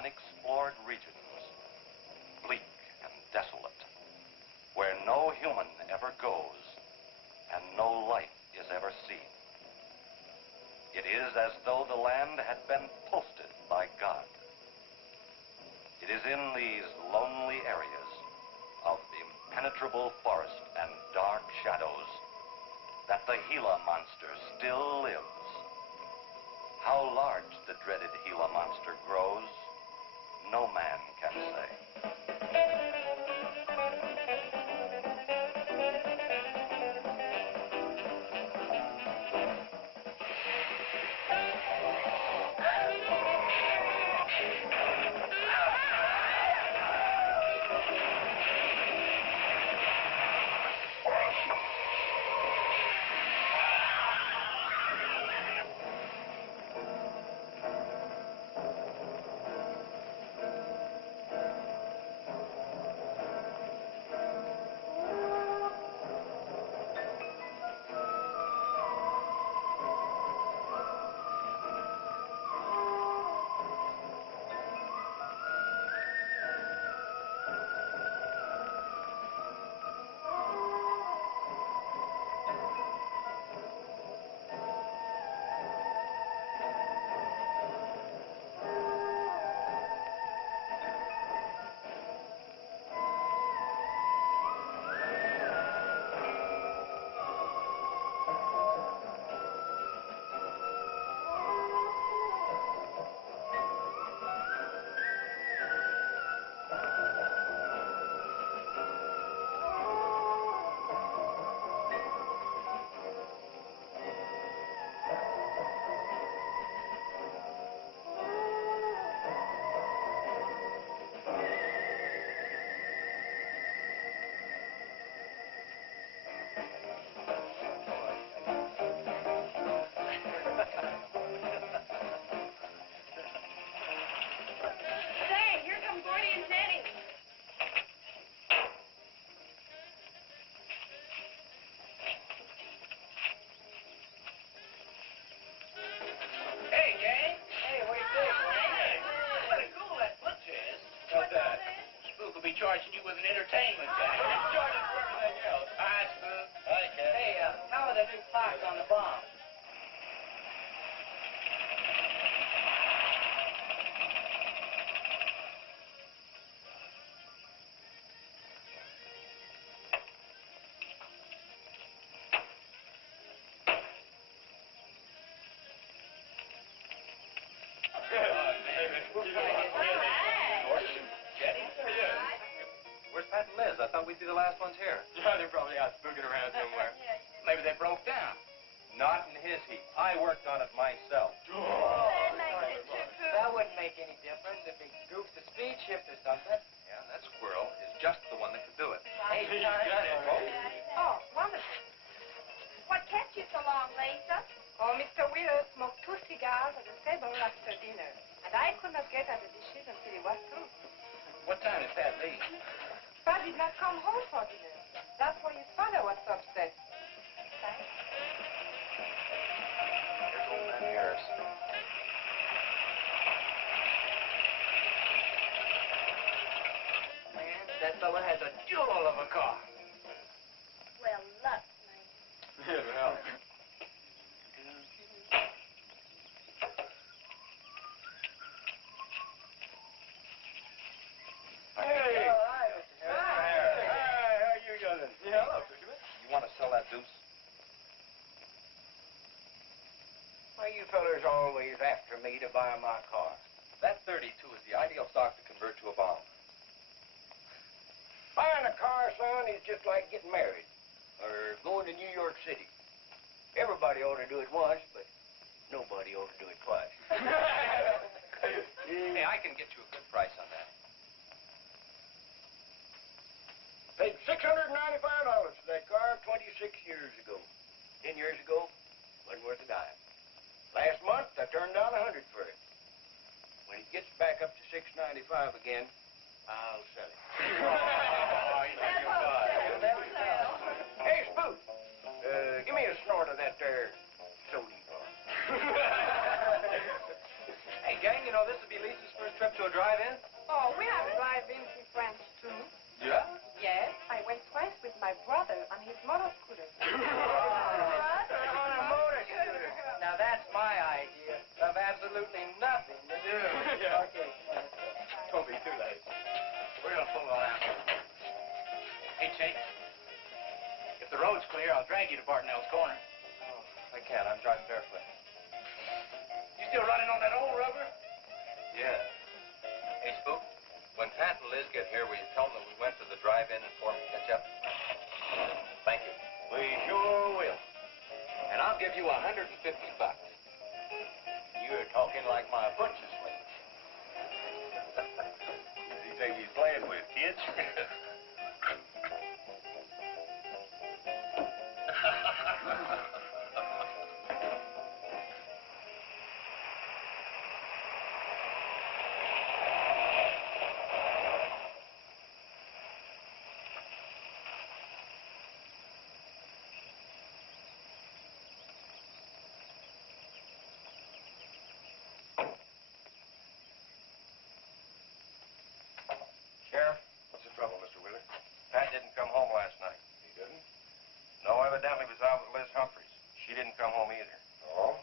unexplored regions, bleak and desolate, where no human ever goes and no life is ever seen. It is as though the land had been posted by God. It is in these lonely areas of impenetrable forest and dark shadows that the Gila monster still lives. How large the dreaded Gila monster grows, no man can say. Charging you with an entertainment tax. He's charging for everything else. Hi, Spook. Hi, Ken. Hey, how are the new clocks on the bomb? I thought we'd be the last ones here. Yeah, they're probably out spooking around somewhere. Maybe they broke down. Not in his heat. I worked on it myself. That wouldn't make any difference if he goofed the speed shift or something. Yeah, that squirrel is just the one that could do it. Hey, He's got it. Oh, wonderful. What kept you so long, Lisa? Oh, Mr. Wheeler smoked 2 cigars at the table after dinner, and I could not get at the dishes until he was through. What time did Pat leave? Pat did not come home for dinner. That's why his father was so upset. Thanks. Here's old man Harris. Man, that fella has a jewel of a car. Well, look, Yeah, well. Hey! Oh, hi, Mr. Harris. Hi, how you doing? Yeah, hello, fisherman. You want to sell that deuce? Why you fellers always after me to buy my car? That 32 is the ideal stock to convert to a bomb. Buying a car, son, is just like getting married or going to New York City. Everybody ought to do it once, but nobody ought to do it twice. Hey, I can get you a good price on that. Paid $695 for that car 26 years ago. 10 years ago, wasn't worth a dime. Last month, I turned down 100 for it. When it gets back up to $695 again, I'll sell it. Oh, you think you're fine. Hey, Spook, give me a snort of that there sody bar. Hey, gang, you know, this will be Lisa's first trip trip to a drive-in? Oh, we have drive-ins in France, too. Yeah? Yes, I went twice with my brother on his motor scooter. What? On a motor scooter. Now, that's my idea of absolutely nothing to do. Yeah. Okay. Don't be too late. We're gonna pull on out. Hey, Chase. If the road's clear, I'll drag you to Bartonell's corner. Oh, I can't. I'm driving barefoot. You still running on that old rubber? Yeah. Hey, Spook, when Pat and Liz get here, will you tell them that we went to the drive-in and for them to catch up? Thank you. We sure will. And I'll give you $150. You're talking like my butcher's mate. Who do you think he's playing with, kids? Sheriff, What's the trouble, Mr. Wheeler? Pat didn't come home last night. He didn't? No, evidently was out with Liz Humphreys. She didn't come home either. Oh?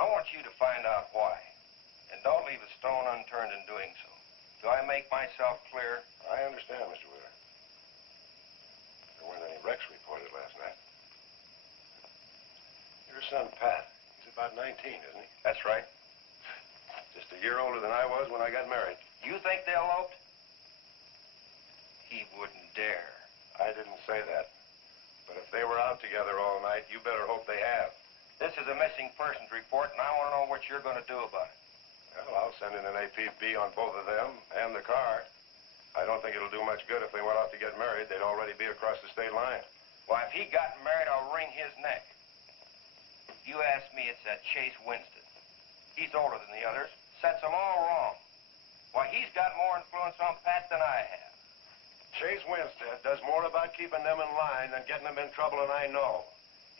I want you to find out why. And don't leave a stone unturned in doing so. Do I make myself clear? I understand, Mr. Wheeler. There weren't any wrecks reported last night. Your son, Pat, he's about 19, isn't he? That's right. Just a year older than I was when I got married. You think they eloped? He wouldn't dare. I didn't say that. But if they were out together all night, you better hope they have. This is a missing persons report, and I want to know what you're going to do about it. Well, I'll send in an APB on both of them and the car. I don't think it'll do much good if they went out to get married. They'd already be across the state line. Why, if he got married, I'll wring his neck. You ask me, it's that Chase Winston. He's older than the others. Sets them all wrong. Why, he's got more influence on Pat than I have. Chase Winstead does more about keeping them in line than getting them in trouble, and I know.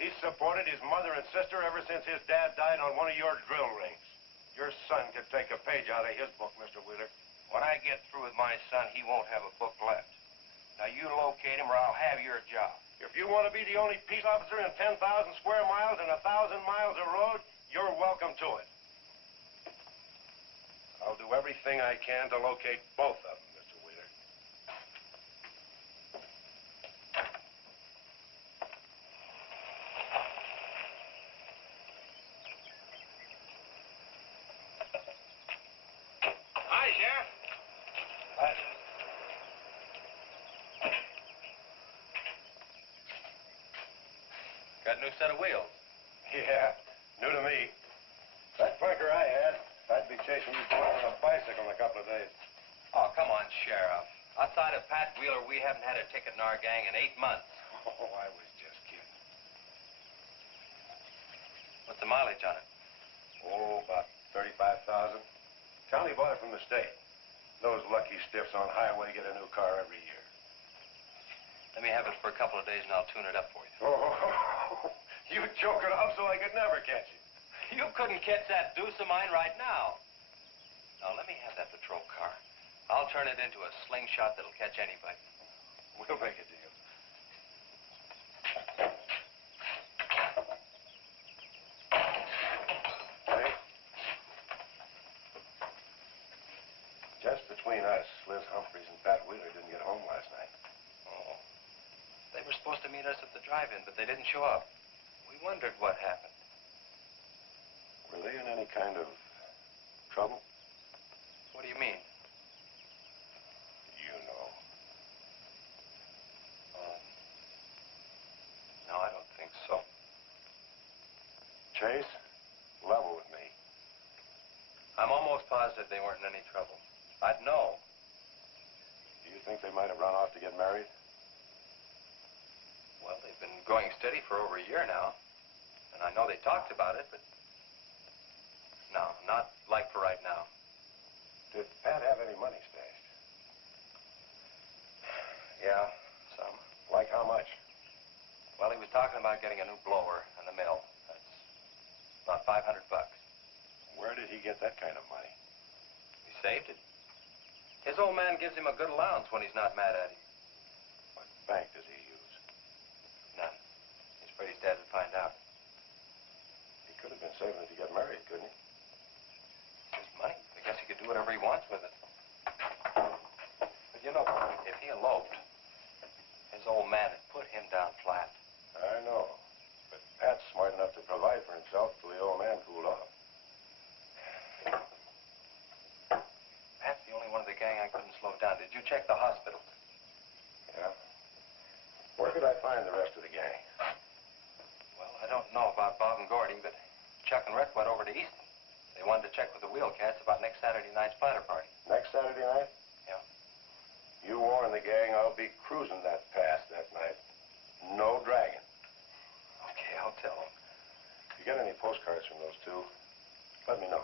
He's supported his mother and sister ever since his dad died on one of your drill rigs. Your son could take a page out of his book, Mr. Wheeler. When I get through with my son, he won't have a book left. Now, you locate him or I'll have your job. If you want to be the only peace officer in 10,000 square miles and 1,000 miles of road, you're welcome to it. I'll do everything I can to locate both of them, Mr. Wheeler. Hi, Sheriff. Got a new set of wheels. Yeah, new to me. That clunker I had, I'd be chasing you boys on a bicycle in a couple of days. Oh, come on, Sheriff. Outside of Pat Wheeler, we haven't had a ticket in our gang in 8 months. Oh, I was just kidding. What's the mileage on it? Oh, about 35,000. County bought it from the state. Those lucky stiffs on highway get a new car every year. Let me have it for a couple of days and I'll tune it up for you. Oh, you choke it off so I could never catch you. You couldn't catch that deuce of mine right now. Now, let me have that patrol car. I'll turn it into a slingshot that'll catch anybody. We'll make a deal. Hey? Just between us, Liz Humphreys and Pat Wheeler didn't get home last night. Oh. They were supposed to meet us at the drive-in, but they didn't show up. We wondered what happened. Were they in any kind of trouble? What do you mean? You know. No, I don't think so. Chase, level with me. I'm almost positive they weren't in any trouble. I'd know. Do you think they might have run off to get married? Well, they've been going steady for over a year now. And I know they talked about it, but... No, not like for right now. Did Pat have any money stashed? Yeah, some. Like how much? Well, he was talking about getting a new blower and a mill. That's about $500. Where did he get that kind of money? Saved it. His old man gives him a good allowance when he's not mad at him. What bank does he use? None. He's afraid his dad would find out. He could have been saving it to get married, couldn't he? His money. I guess he could do whatever he wants with it. But you know, if he eloped, his old man had put him down flat. I know. But Pat's smart enough to provide for himself till the old man cooled off. Pat's the only one of the gang I couldn't slow down. Did you check the hospital? Yeah? Where could I find the rest of the gang? Well, I don't know about Bob and Gordy, but Chuck and Rhett went over to Easton. They wanted to check with the Wheelcats about next Saturday night's splatter party. Next Saturday night? Yeah. You warn the gang I'll be cruising that pass that night. No dragging. Okay, I'll tell them. If you get any postcards from those two, let me know.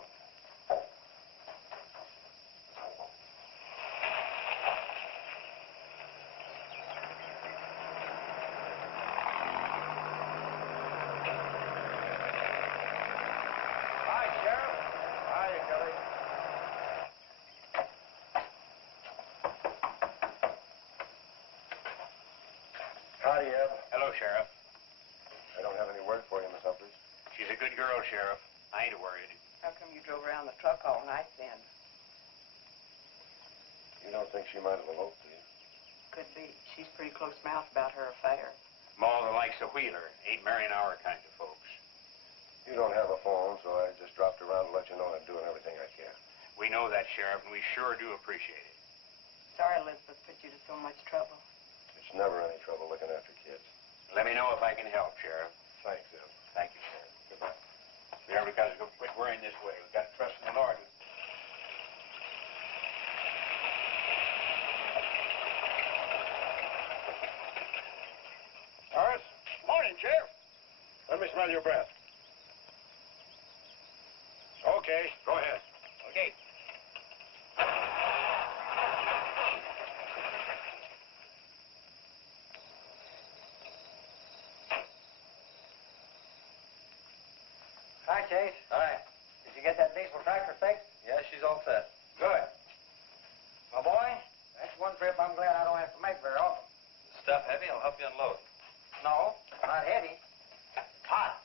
Hi, Sheriff. Hiya, Kelly. Howdy, Eb. Hello, Sheriff. I don't have any word for you, Miss Humphries. She's a good girl, Sheriff. I ain't worried. How come you drove around the truck all night then? You don't think she might have eloped, do you? Could be. She's pretty close-mouthed about her affair. Ma, the likes of Wheeler ain't marrying our kind of folks. You don't have a phone, so I just dropped around to let you know I'm doing everything I can. We know that, Sheriff, and we sure do appreciate it. Sorry Elizabeth put you to so much trouble. It's never any trouble looking after kids. Let me know if I can help, Sheriff. Thanks, Eb. Thank you, Sheriff. Goodbye. There, because we'll quit worrying this way. We've got to trust in the Lord. Horace? Morning, Sheriff. Let me smell your breath. Okay, go ahead. Okay. Hi, Chase. Hi. Did you get that diesel tractor fixed? Yeah, she's all set. Good. My boy, that's one trip I'm glad I don't have to make very often. Stuff heavy, I'll help you unload. No, not heavy. Hot.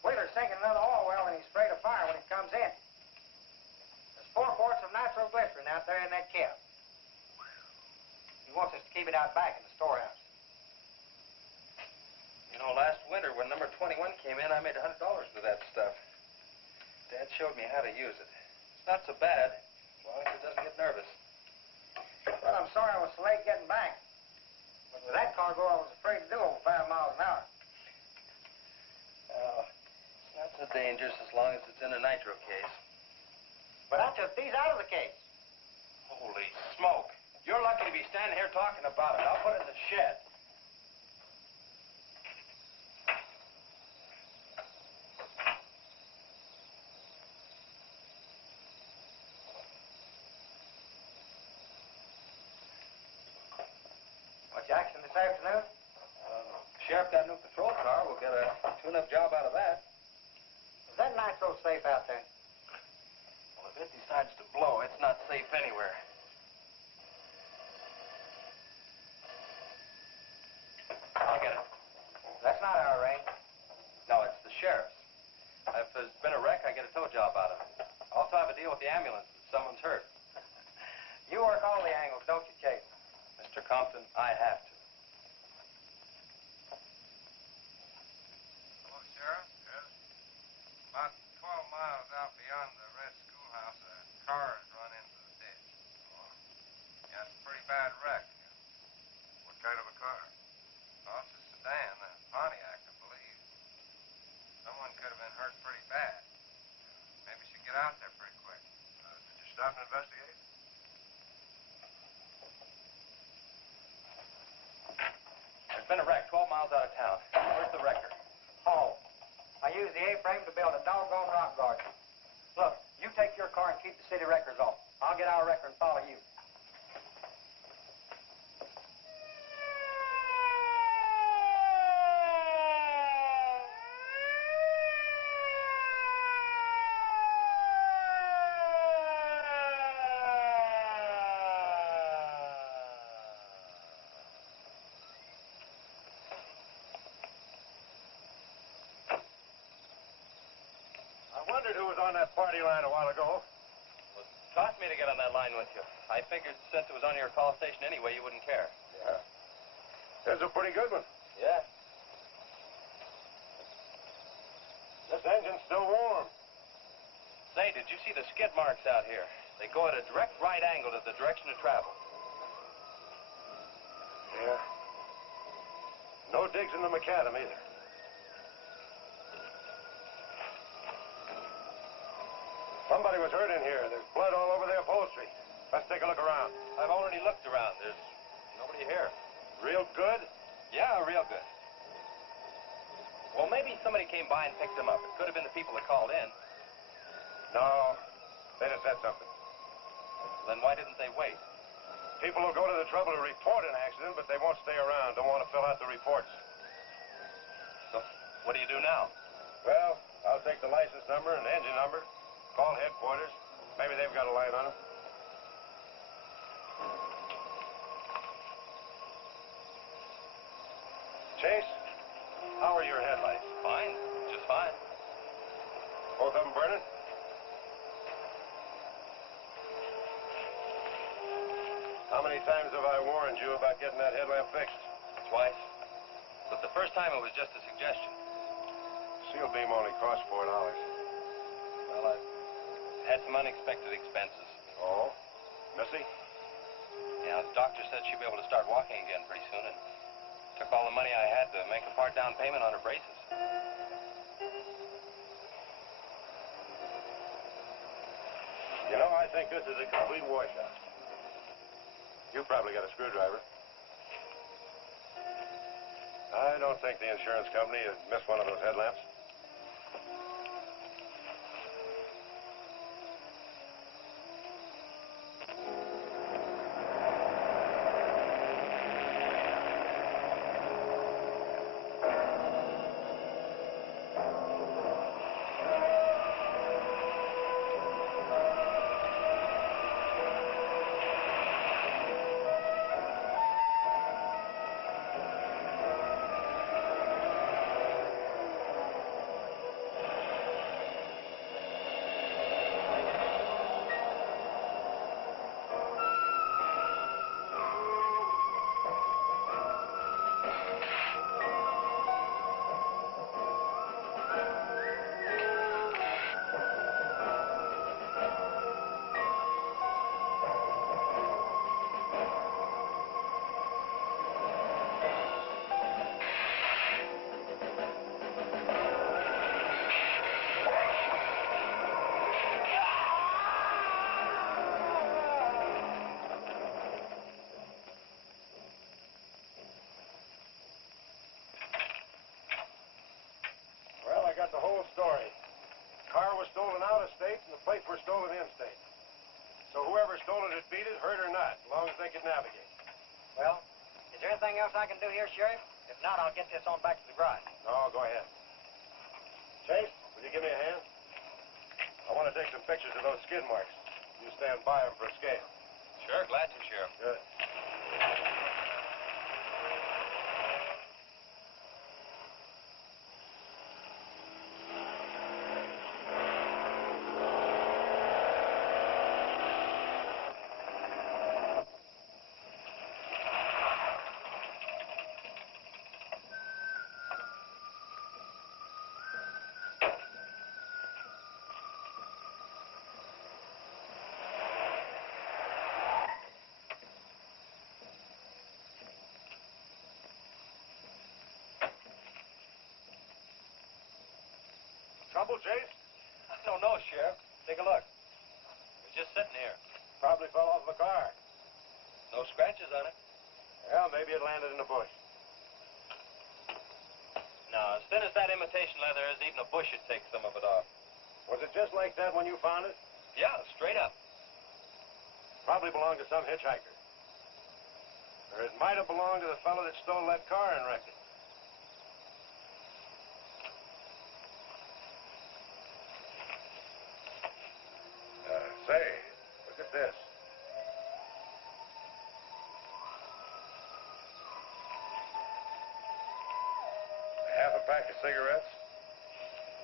Wheeler's sinking another oil well and he's afraid of fire when it comes in. There's 4 quarts of nitroglycerin out there in that cap. He wants us to keep it out back in the storehouse. You know, last winter when number 21 came in, I made $100 with that stuff. Dad showed me how to use it. It's not so bad, as long as it doesn't get nervous. Well, I'm sorry I was so late getting back. But with that cargo, I was afraid to do over 5 miles an hour. It's not so dangerous as long as it's in a nitro case. But I took these out of the case. Holy smoke. You're lucky to be standing here talking about it. I'll put it in the shed. Much action this afternoon? Sheriff got a new patrol car. We'll get a tune-up job out of that. Is that nitro safe out there? Well, if it decides to blow, it's not safe anywhere. I'll get it. That's not our range. No, it's the sheriff's. If there's been a wreck, I get a tow job out of it. I also have a deal with the ambulance if someone's hurt. You work all the angles, don't you, Chase? Mr. Compton, I have to. Hello, Sheriff. Yes. About 12 miles out beyond the Red Schoolhouse, a car has run into the ditch. Oh? Yeah, it's a pretty bad wreck. What kind of a car? Oh, it's a sedan, a Pontiac, I believe. Someone could have been hurt pretty bad. Maybe we should get out there pretty quick. Did you stop and investigate? There's been a wreck 12 miles out of town. Where's the wrecker? Oh. I used the A-frame to build a doggone rock garden. Look, you take your car and keep the city wreckers off. I'll get our wrecker and follow you. wondered who was on that party line a while ago. Well, it cost me to get on that line with you. I figured since it was on your call station anyway, you wouldn't care. Yeah. This is a pretty good one. Yeah. This engine's still warm. Say, did you see the skid marks out here? They go at a direct right angle to the direction of travel. Yeah. No digs in the macadam either. Somebody was hurt in here. There's blood all over the upholstery. Let's take a look around. I've already looked around. There's nobody here. Real good? Yeah, real good. Well, maybe somebody came by and picked them up. It could have been the people that called in. No. They just said something. Then why didn't they wait? People will go to the trouble to report an accident, but they won't stay around. Don't want to fill out the reports. So, what do you do now? Well, I'll take the license number and engine number, call headquarters. Maybe they've got a line on them. Chase, how are your headlights? Fine. Just fine. Both of them burning? How many times have I warned you about getting that headlamp fixed? Twice. But the first time it was just a suggestion. Seal beam only costs $4. Well, I had some unexpected expenses. Oh? Missy? Yeah, the doctor said she'd be able to start walking again pretty soon, and took all the money I had to make a part down payment on her braces. You know, I think this is a complete washout. You probably got a screwdriver. I don't think the insurance company would miss one of those headlamps. Well, I got the whole story. Car was stolen out of state and the plates were stolen in state. So whoever stole it had beat it, hurt or not, as long as they could navigate. Well, is there anything else I can do here, Sheriff? If not, I'll get this on back to the garage. No, go ahead. Chase, will you give me a hand? I want to take some pictures of those skid marks. You stand by them for a scale. Sure, glad to, Sheriff. Good. Trouble, Chase? I don't know, Sheriff. Take a look. It was just sitting here. Probably fell off the car. No scratches on it. Well, maybe it landed in a bush. No, as thin as that imitation leather is, even a bush would take some of it off. Was it just like that when you found it? Yeah, straight up. Probably belonged to some hitchhiker. Or it might have belonged to the fellow that stole that car and wrecked it. Say, look at this. Half a pack of cigarettes,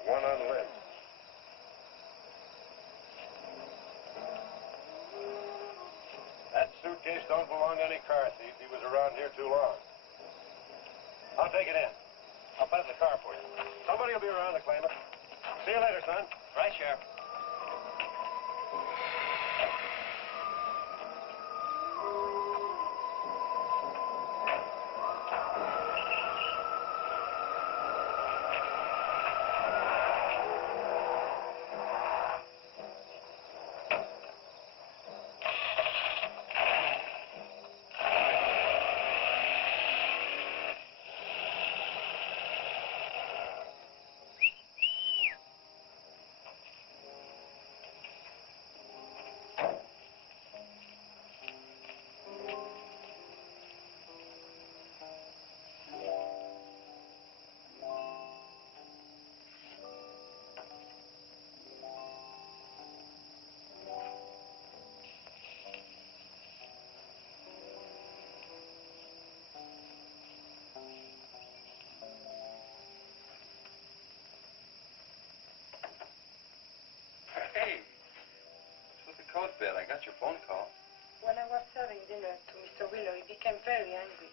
one unlit. case don't belong to any car thief. He was around here too long. I'll take it in. I'll put it in the car for you. Somebody will be around to claim it. See you later, son. Right, Sheriff. Hey, what's with the coat bed? I got your phone call. When I was serving dinner to Mr. Wheeler, he became very angry.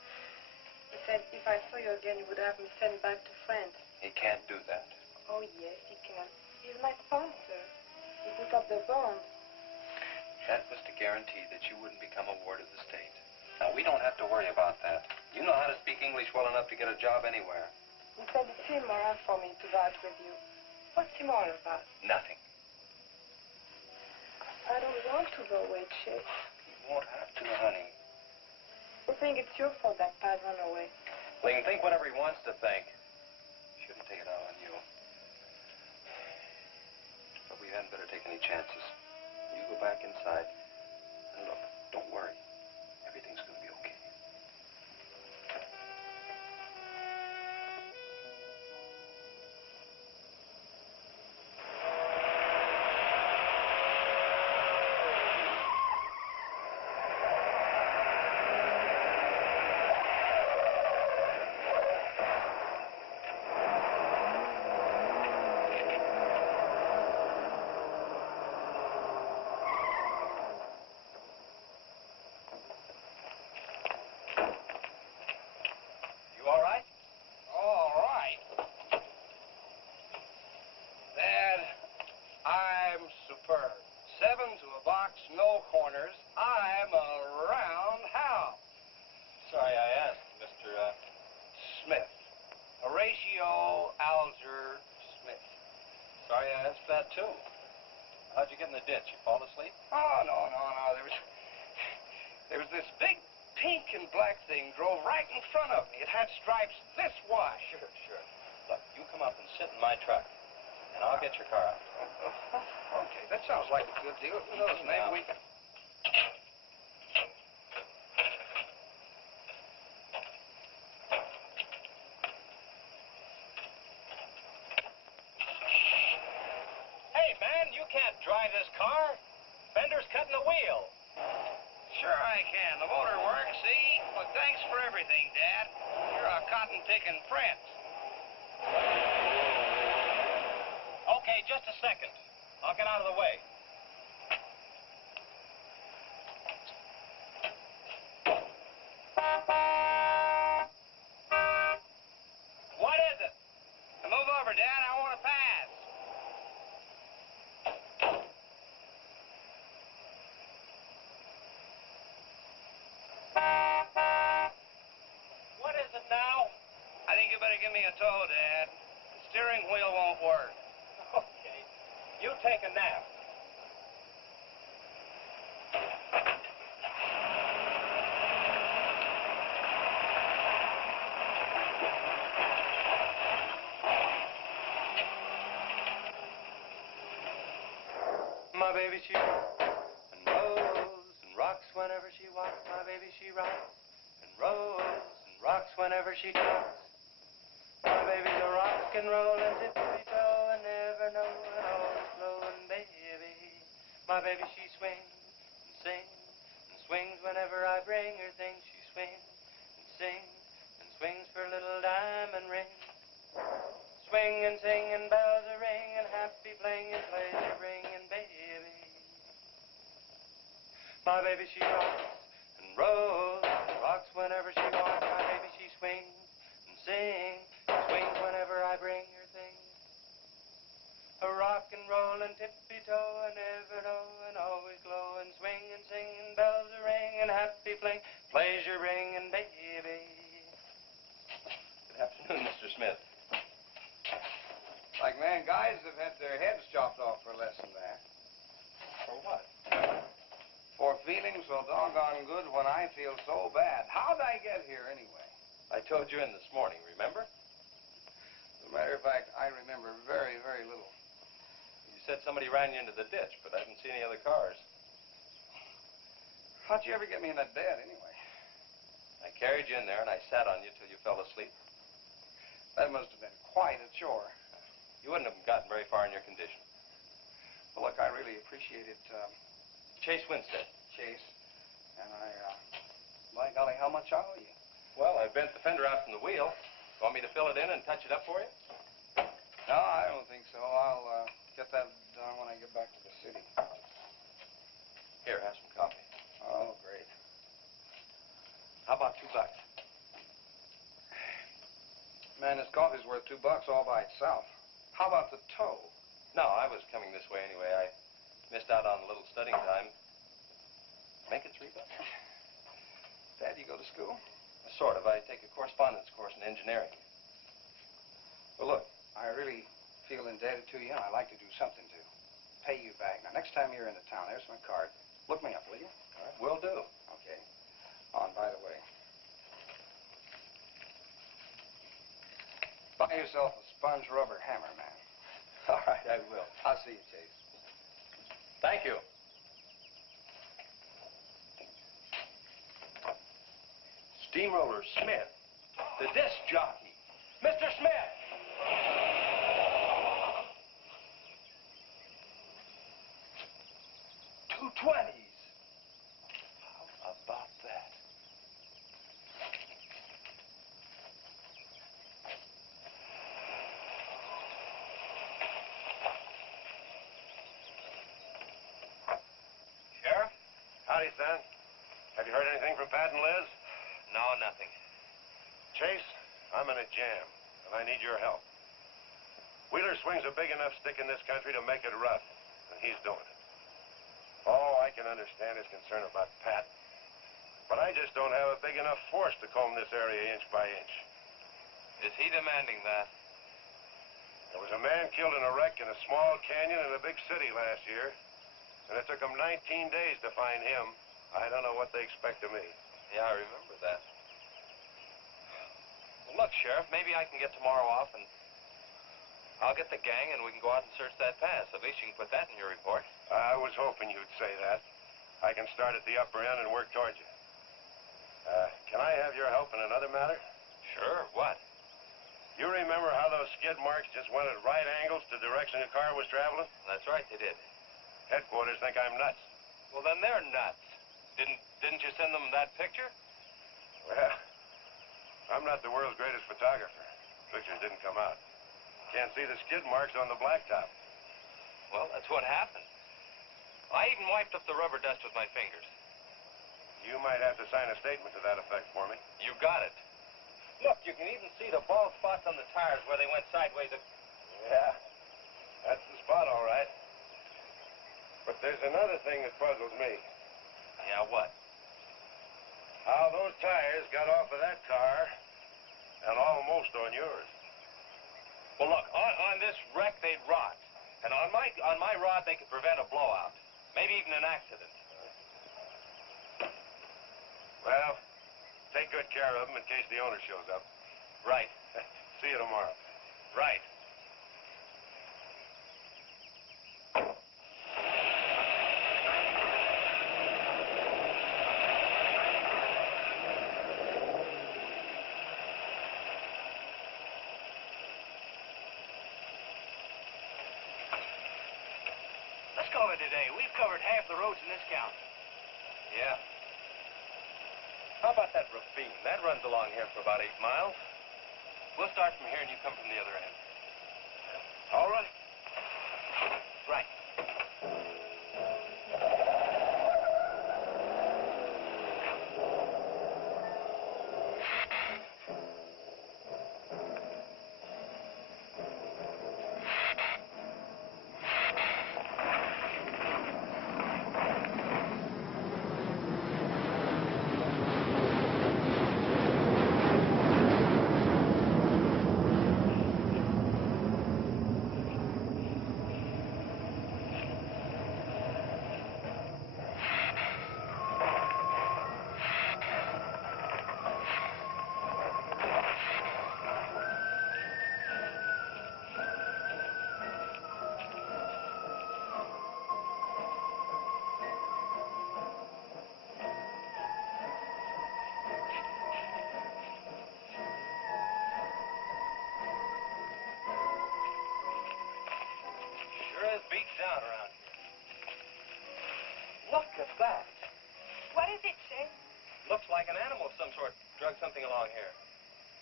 He said if I saw you again, he would have me sent back to France. He can't do that. Oh, yes, he can. He's my sponsor. He put up the bond. That was to guarantee that you wouldn't become a ward of the state. Now, we don't have to worry about that. You know how to speak English well enough to get a job anywhere. He said it's immoral for me to go out with you. What's immoral about? Nothing. I don't want to go away, Chase. You won't have to, honey. I think it's your fault that Pat ran away. Well, he can think whatever he wants to think. Shouldn't take it out on you. But we hadn't better take any chances. You go back inside. And look, don't worry. Everything's going to be okay. Superb. 7 to a box, no corners. I'm a roundhouse. Sorry I asked, Mr. Smith. Horatio Alger Smith. Sorry I asked that, too. How'd you get in the ditch? You fall asleep? Oh, no. There was this big pink and black thing drove right in front of me. It had stripes this wide. Sure. Look, you come up and sit in my truck, and I'll get your car out. Okay, that sounds like a good deal. Who knows, maybe we can... Hey, man, you can't drive this car. Fender's cutting the wheel. Sure I can. The motor works, see? But thanks for everything, Dad. You're a cotton-picking prince. Okay, just a second. I'll get out of the way. What is it? Now move over, Dad. I want to pass. What is it now? I think you better give me a tow, Dad. The steering wheel won't work. Okay. You take a nap. My baby, she rocks and rolls and rocks whenever she walks. My baby, she rocks and rolls and rocks whenever she talks. My baby's a rock and rollin', tippy-toe, and never knowin' always flowin' baby. My baby, she swings and sings and swings whenever I bring her things. She swings and sings and swings for a little diamond ring. Swing and sing and bells are ring and happy playing and plays are ringing, baby. My baby, she rocks and and rolls and rocks whenever she walks. My baby, she swings and sings, swings whenever I bring her things. A rock and roll and tippy-toe and ever know and always glow and swing and sing and bells a ring and happy fling, pleasure ring and baby. Good afternoon, Mr. Smith. Like man, guys have had their heads chopped off for less than that. For what? For feeling so doggone good when I feel so bad. How'd I get here anyway? I told you in this morning, remember? As a matter of fact, I remember very, very little. You said somebody ran you into the ditch, but I didn't see any other cars. How'd you ever get me in that bed anyway? I carried you in there and I sat on you till you fell asleep. That must have been quite a chore. You wouldn't have gotten very far in your condition. Well, look, I really appreciate it, Chase Winstead. Chase. And by golly, how much I owe you? Well, I bent the fender out from the wheel. Want me to fill it in and touch it up for you? No, I don't think so. I'll get that done when I get back to the city. Here, have some coffee. Oh, great. How about $2? Man, this coffee's worth $2 all by itself. How about the tow? No, I was coming this way anyway. I missed out on a little studying time. Make it $3. Dad, you go to school? Sort of. I take a correspondence course in engineering. Well, look, I really feel indebted to you, and I'd like to do something to pay you back. Now, next time you're in the town, there's my card. Look me up, will you? All right, will do. Okay. Oh, and by the way, buy yourself a sponge rubber hammer, man. All right, I will. I'll see you, Chase. Thank you. Steamroller Smith, the disc jockey. Mr. Smith! 220s. How about that? Sheriff? Howdy, son. Have you heard anything from Pat and Liz? No, nothing. Chase, I'm in a jam, and I need your help. Wheeler swings a big enough stick in this country to make it rough, and he's doing it. Oh, I can understand his concern about Pat, but I just don't have a big enough force to comb this area inch by inch. Is he demanding that? There was a man killed in a wreck in a small canyon in a big city last year, and it took them 19 days to find him. I don't know what they expect of me. Yeah, I remember that. Well, look, Sheriff, maybe I can get tomorrow off and I'll get the gang and we can go out and search that pass. At least you can put that in your report. I was hoping you'd say that. I can start at the upper end and work towards you. Can I have your help in another matter? Sure, what? You remember how those skid marks just went at right angles to the direction the car was traveling? That's right, they did. Headquarters think I'm nuts. Well, then they're nuts. Didn't you send them that picture? Well, I'm not the world's greatest photographer. Pictures didn't come out. Can't see the skid marks on the blacktop. Well, that's what happened. I even wiped up the rubber dust with my fingers. You might have to sign a statement to that effect for me. You got it. Look, you can even see the bald spots on the tires where they went sideways. Yeah, that's the spot, all right. But there's another thing that puzzles me. Yeah, what? How those tires got off of that car and almost on yours. Well, look, on this wreck, they'd rot. And on my rod, they could prevent a blowout. Maybe even an accident. Well, take good care of them in case the owner shows up. Right. See you tomorrow. Right. Let's call it a day. We've covered half the roads in this county. Yeah. How about that ravine? That runs along here for about 8 miles. We'll start from here and you come from the other end. All right. Right. freaks out around here. Look at that. What is it, Chase? Looks like an animal of some sort drug something along here.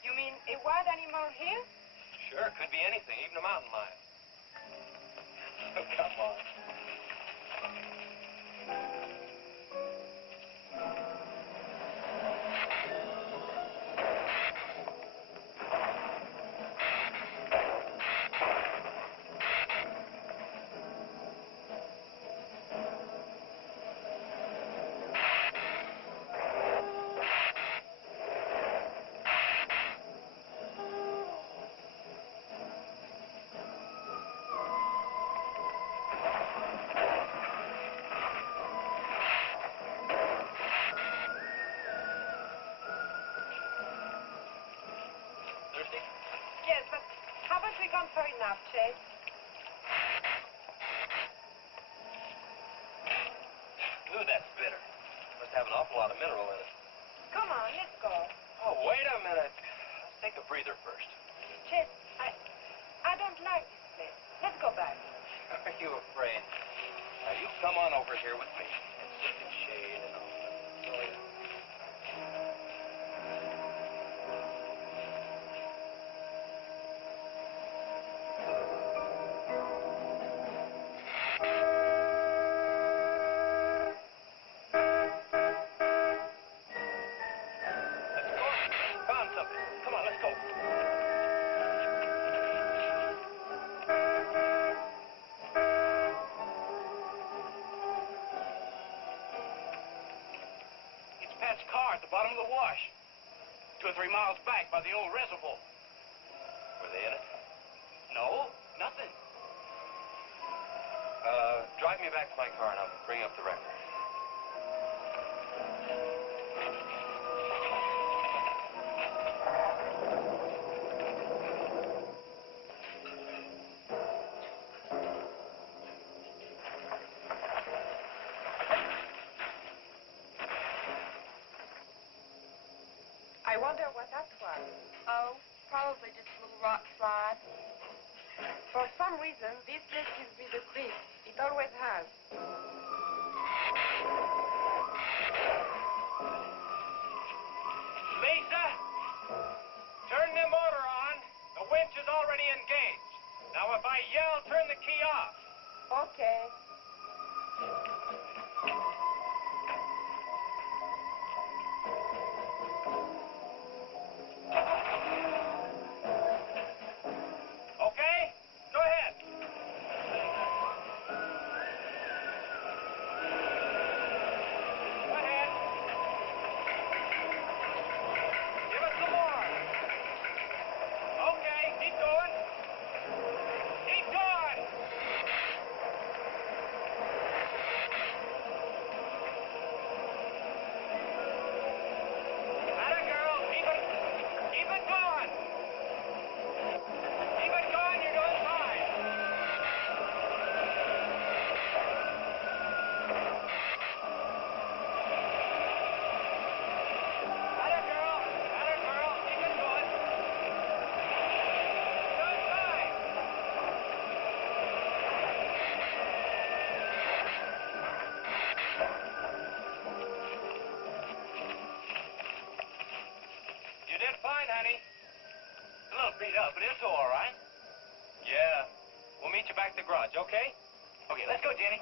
You mean a wild animal here? Sure, could be anything, even a mountain lion. Come on. Thirsty? Yes, but how about we come for enough, Chase? Ooh, that's bitter. Must have an awful lot of mineral in it. Come on, let's go. Oh, wait a minute. Let's take a breather first. Chase, I don't like this place. Let's go back. Are you afraid? Now, you come on over here with me and sit in shade and all. Enjoy it. Let's go. Found something. Come on, let's go. It's Pat's car at the bottom of the wash. 2 or 3 miles back by the old reservoir. Were they in it? No, nothing. Drive me back to my car and I'll bring up the record. I wonder what that was. Oh, probably just a little rock slide. For some reason, this place gives me the creeps. It always has. Lisa, turn the motor on. The winch is already engaged. Now, if I yell, turn the key off. Okay. Okay? Go ahead. Go ahead. Give it some more. Okay, keep going. Keep going. Atta girl, keep it going. Keep it going, you're doing fine. Atta girl, keep it going. Doing fine. You did fine, honey. It's a little beat up, but it's all right. Yeah. We'll meet you back at the garage, okay? Okay, let's go, Jenny.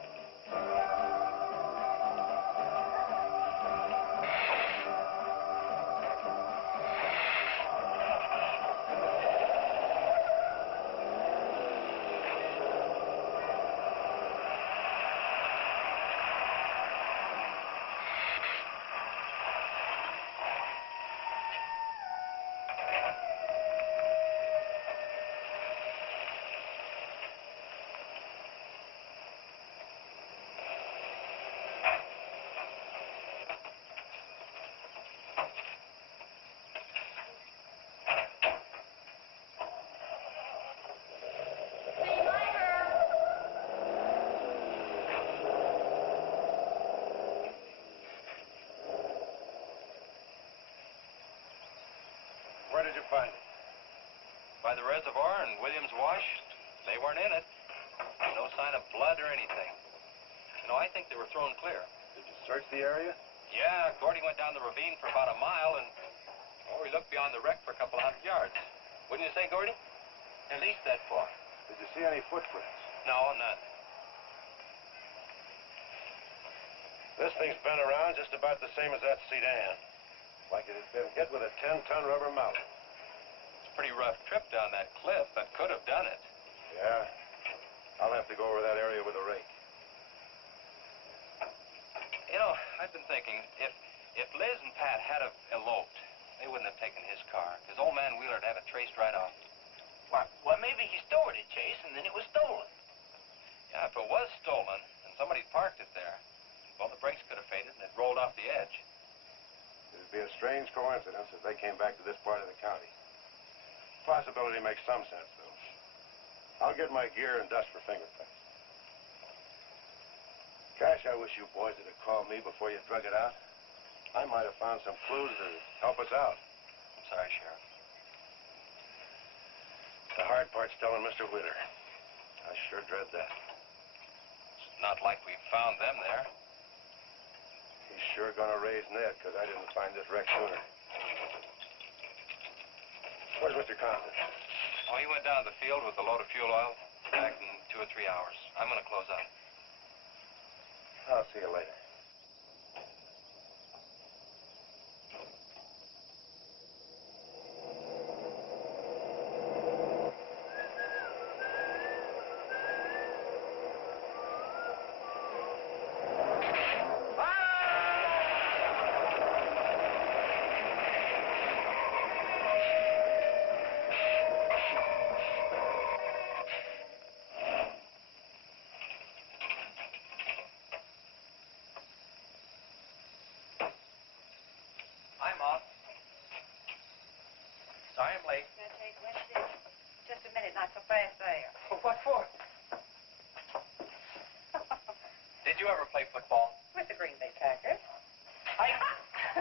Where did you find it? By the reservoir and Williams Wash. They weren't in it. No sign of blood mud or anything. You know, I think they were thrown clear. Did you search the area? Yeah, Gordy went down the ravine for about a mile and, oh, he looked beyond the wreck for a couple 100 yards. Wouldn't you say, Gordy? At least that far. Did you see any footprints? No, none. This thing's been around just about the same as that sedan. Like it had been hit with a 10-ton rubber mallet. It's a pretty rough trip down that cliff, but could have done it. Yeah. I'll have to go over that area with a rake. You know, I've been thinking, if Liz and Pat had have eloped, they wouldn't have taken his car, because old man Wheeler'd have it traced right off. Well, maybe he stored it, Chase, and then it was stolen. Yeah, if it was stolen, and somebody parked it there, well, the brakes could have faded and it rolled off the edge. It'd be a strange coincidence if they came back to this part of the county. Possibility makes some sense, though. I'll get my gear and dust for fingerprints. Gosh, I wish you boys would have called me before you drug it out. I might have found some clues to help us out. I'm sorry, Sheriff. The hard part's telling Mr. Wheeler. I sure dread that. It's not like we found them there. He's sure gonna raise Ned, because I didn't find this wreck sooner. Where's Mr. Compton? Oh, he went down to the field with a load of fuel oil. Back in 2 or 3 hours. I'm going to close up. I'll see you later. Hi, Mom. Sorry I'm late. Just a minute, not so fast there. What for? Did you ever play football? With the Green Bay Packers. I...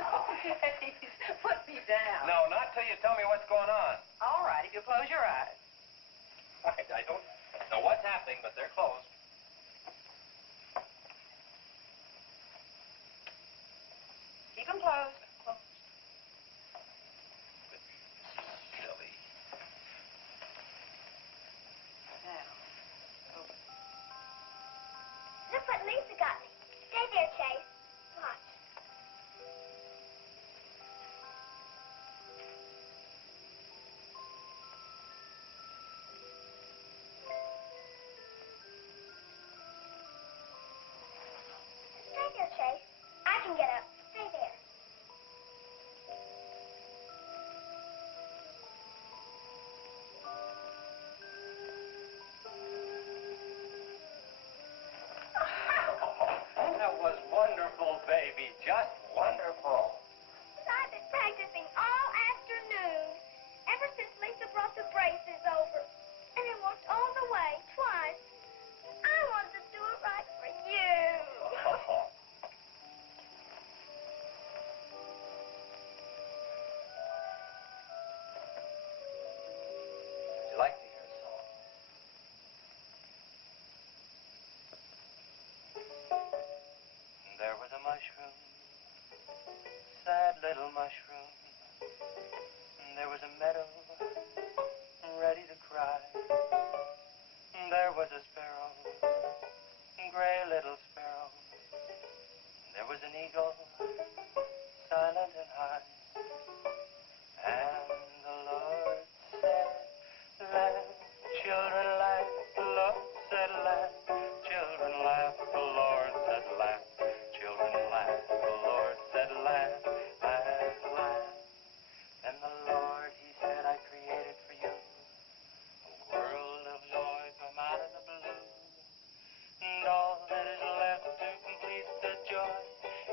Oh, please, put me down. No, not till you tell me what's going on. All right, if you close your eyes. I don't know what's happening, but they're closed. Keep them closed. Silly. Now, Look what Lisa got me. Stay there, Chase. Watch. Stay there, Chase. I can get up. Stay there. That was wonderful, baby. Just wonderful. I've been practicing all afternoon, ever since Lisa brought the braces over. And I walked all the way, twice. I wanted to do it right for you. Would you like to hear a song? There was a mushroom, sad little mushroom. There was a meadow, ready to cry. There was a sparrow, gray little sparrow. There was an eagle, silent and high. And the Lord said, let children laugh. The Lord said, let children laugh. The Lord said, laugh. Children laugh. The Lord said, laugh, laugh, laugh. And the Lord, he said, I created for you a world of joy from out of the blue. And all that is left to complete the joy,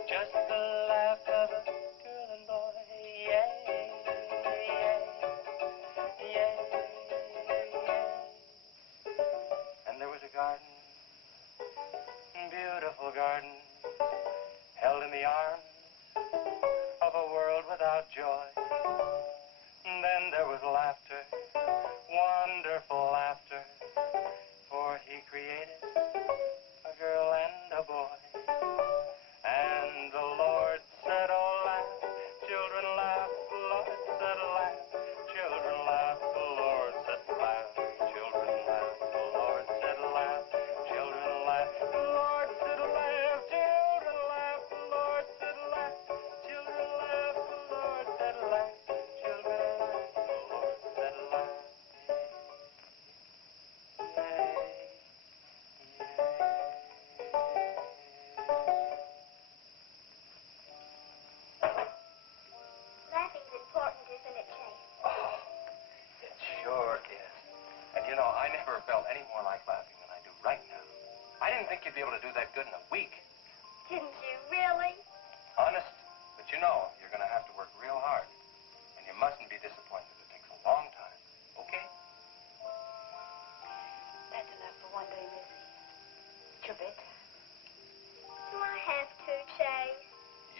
just the laugh of a girl and boy. Yay, yay, yay, yay. And there was a garden, beautiful garden, held in the arms of a world without joy. And then there was laughter, wonderful laughter, for he created think you'd be able to do that good in a week. Didn't you really? Honest. But you know, you're going to have to work real hard. And you mustn't be disappointed. It takes a long time. Okay? That's enough for one day, Missy. You bet. Do I have to, Chase?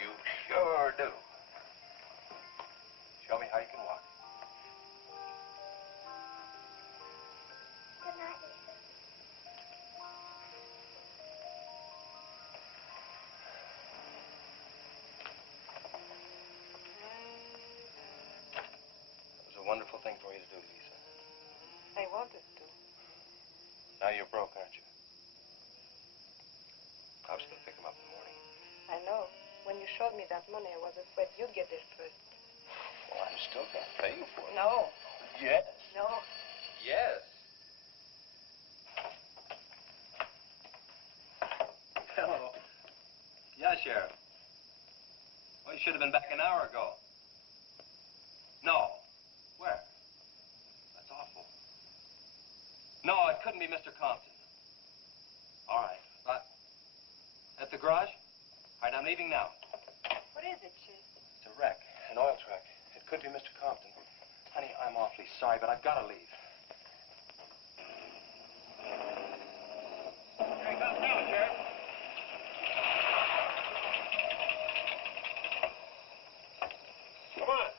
You sure do. Show me how you can walk. Good night, Lisa. It was a wonderful thing for you to do, Lisa. I wanted to. Now you're broke, aren't you? I was going to pick him up in the morning. I know. When you showed me that money, I was afraid you'd get there first. Well, I'm still going to pay you for it. No. Yes. No. Yes. Hello. Yeah, Sheriff. Well, you should have been back an hour ago. No. Where? That's awful. No, it couldn't be Mr. Compton. All right. At the garage? All right, I'm leaving now. What is it, Chase? It's a wreck, an oil truck. It could be Mr. Compton. Honey, I'm awfully sorry, but I've got to leave. Here he comes now, Sheriff. Come on.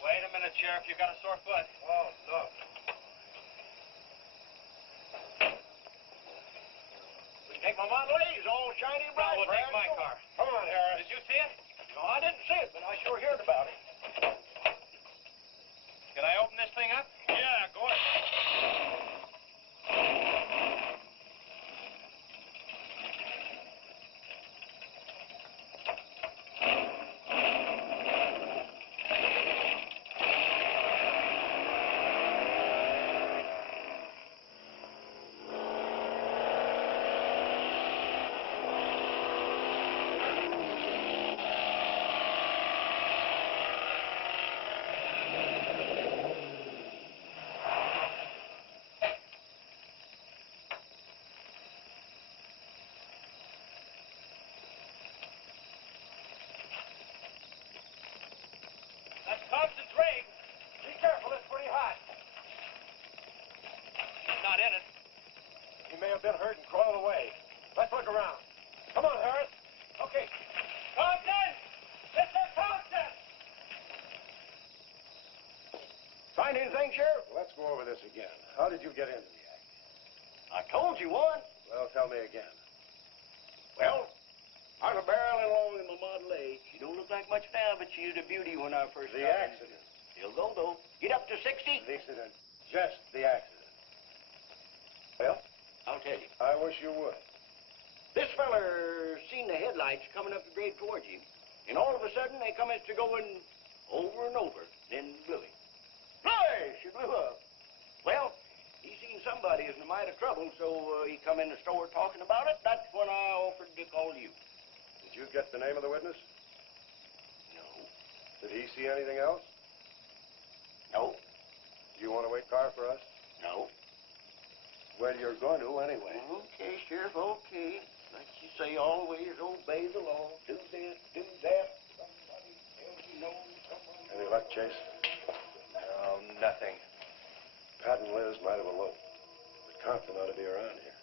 Wait a minute, Sheriff. You got a sore foot. Oh, look. Take my Model A, it's all shiny bright. No, we'll take my car. Come on, Harris. Did you see it? No, I didn't see it, but I sure heard about it. Can I open this thing up? Yeah, go ahead. That's Thompson's rig. Be careful, it's pretty hot. He's not in it. He may have been hurt and crawled away. Let's look around. Come on, Harris. Okay. Thompson! Mr. Thompson! Find anything, Sheriff? Let's go over this again. How did you get into the act? I told you once. Well, tell me again. Well, I was barreling along in my Model A. She don't look like much now, but she was a beauty when I first The started. accident. She'll go, though. Get up to 60. The accident. Just the accident. Well, I'll tell you. I wish you would. This feller seen the headlights coming up the grade towards him, and all of a sudden they come to going over and over, then blew him. Fly! She blew up. Well, he seen somebody was in a mite of trouble, so he come in the store talking about it. That's when I offered to call you. Did you get the name of the witness? No. Did he see anything else? No. Do you want to wait car for us? No. Well, you're going to anyway. Okay, Sheriff, okay. Like you say, always obey the law. Do this, do that. Somebody tells you no, someone... Any luck, Chase? No, nothing. Pat and Liz might have eloped, but Compton ought to be around here.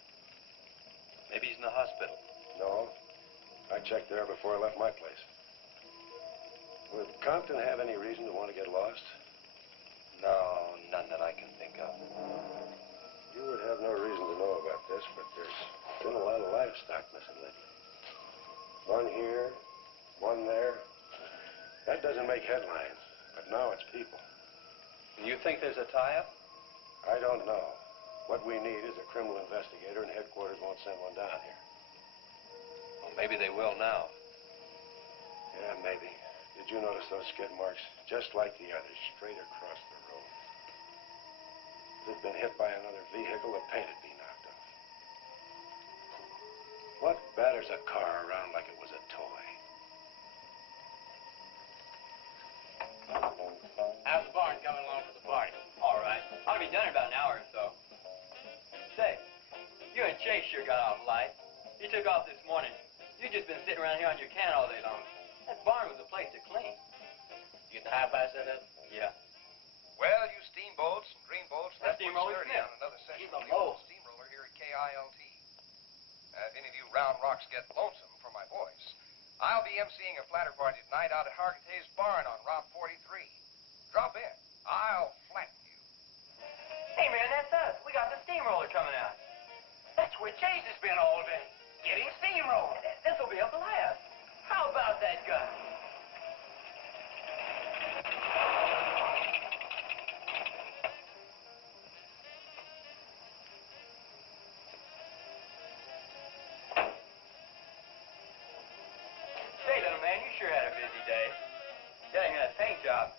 Maybe he's in the hospital. No. I checked there before I left my place. Would Compton have any reason to want to get lost? No, none that I can think of. You would have no reason to know about this, but there's been a lot of livestock missing lately. One here, one there. That doesn't make headlines, but now it's people. You think there's a tie-up? I don't know. What we need is a criminal investigator, and headquarters won't send one down here. Well, maybe they will now. Yeah, maybe. Did you notice those skid marks? Just like the others, straight across the road. If it had been hit by another vehicle, the paint would be knocked off. What batters a car around like it was a toy? How's the barn coming along for the party? All right. Ought to be done in about an hour or so. Say, you and Chase Chase sure got off light. He took off this morning. You've just been sitting around here on your can all day long. That barn was a place to clean. You get the high-five set up? Yeah. Well, you steamboats and dreamboats, That's let's put Steamroller 30 Smith. on another session Keep of 'em the old both. steamroller here at KILT. If any of you round rocks get lonesome for my voice, I'll be emceeing a flatter party tonight out at Hargitay's Barn on Route 43. Drop in. I'll flatten you. Hey, man, that's us. We got the steamroller coming out. That's where Chase has been all day, getting steamrolled. This'll be a blast. How about that gun? Say, little man, you sure had a busy day. Getting that paint job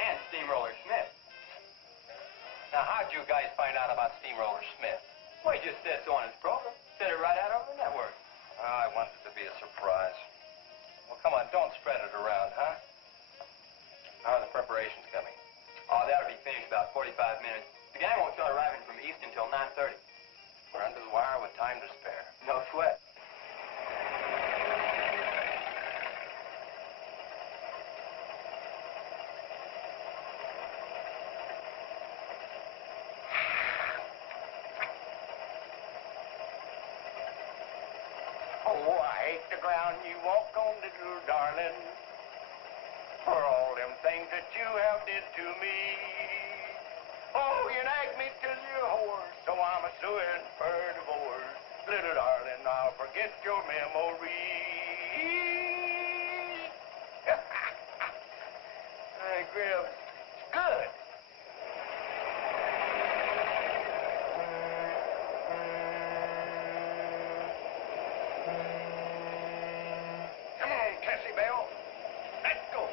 and Steamroller Smith. Now, how'd you guys find out about Steamroller Smith? Well, he just said so on his program. Said it right out over the network. I wanted it to be a surprise. Well, come on, don't spread it around, huh? How are the preparations coming? Oh, that'll be finished about 45 minutes. The gang won't start arriving from east until 9:30. We're under the wire with time to spare. No sweat. Oh, I hate the ground you walk on, little darling, for all them things that you have did to me. Oh, you nagged me till you're hoarse, so I'm a suing for divorce. Little darling, I'll forget your memory. Hey, Grim, good. Come on, Tessie Bell. Let's go.